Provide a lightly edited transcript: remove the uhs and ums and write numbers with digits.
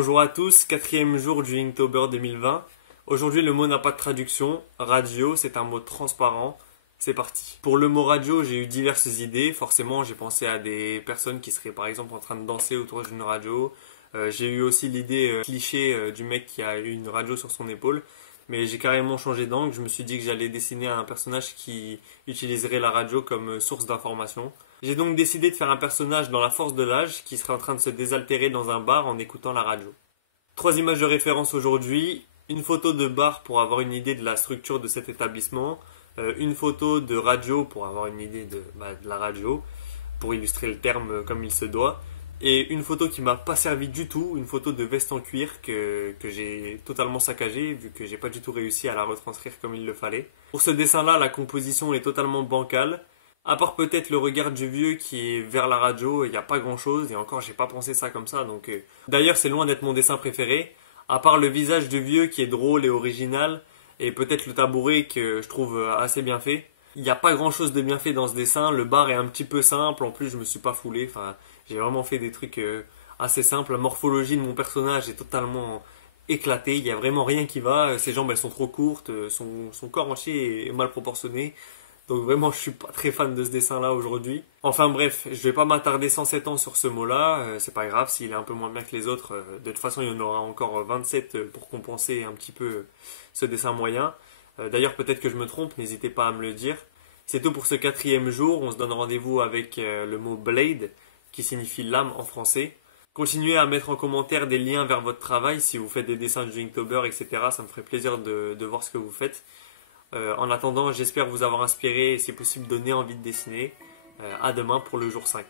Bonjour à tous, quatrième jour du Inktober 2020. Aujourd'hui le mot n'a pas de traduction, radio c'est un mot transparent, c'est parti. Pour le mot radio j'ai eu diverses idées, forcément j'ai pensé à des personnes qui seraient par exemple en train de danser autour d'une radio. J'ai eu aussi l'idée cliché du mec qui a une radio sur son épaule, mais j'ai carrément changé d'angle, je me suis dit que j'allais dessiner un personnage qui utiliserait la radio comme source d'information. J'ai donc décidé de faire un personnage dans la force de l'âge qui serait en train de se désaltérer dans un bar en écoutant la radio. Trois images de référence aujourd'hui, une photo de bar pour avoir une idée de la structure de cet établissement, une photo de radio pour avoir une idée de la radio, pour illustrer le terme comme il se doit, et une photo qui m'a pas servi du tout, une photo de veste en cuir que j'ai totalement saccagée vu que j'ai pas du tout réussi à la retranscrire comme il le fallait. Pour ce dessin-là, la composition est totalement bancale. À part peut-être le regard du vieux qui est vers la radio, il n'y a pas grand chose, et encore j'ai pas pensé ça comme ça, donc... D'ailleurs c'est loin d'être mon dessin préféré, à part le visage du vieux qui est drôle et original, et peut-être le tabouret que je trouve assez bien fait. Il n'y a pas grand chose de bien fait dans ce dessin, le bar est un petit peu simple, en plus je me suis pas foulé, enfin j'ai vraiment fait des trucs assez simples, la morphologie de mon personnage est totalement éclatée, il n'y a vraiment rien qui va, ses jambes elles sont trop courtes, son corps entier est mal proportionné. Donc vraiment, je suis pas très fan de ce dessin-là aujourd'hui. Enfin bref, je vais pas m'attarder 107 ans sur ce mot-là. C'est pas grave s'il est un peu moins bien que les autres. De toute façon, il y en aura encore 27 pour compenser un petit peu ce dessin moyen. D'ailleurs, peut-être que je me trompe, n'hésitez pas à me le dire. C'est tout pour ce quatrième jour. On se donne rendez-vous avec le mot Blade, qui signifie lame en français. Continuez à mettre en commentaire des liens vers votre travail si vous faites des dessins du Inktober, etc. Ça me ferait plaisir de voir ce que vous faites. En attendant, j'espère vous avoir inspiré et si possible donner envie de dessiner. À demain pour le jour 5.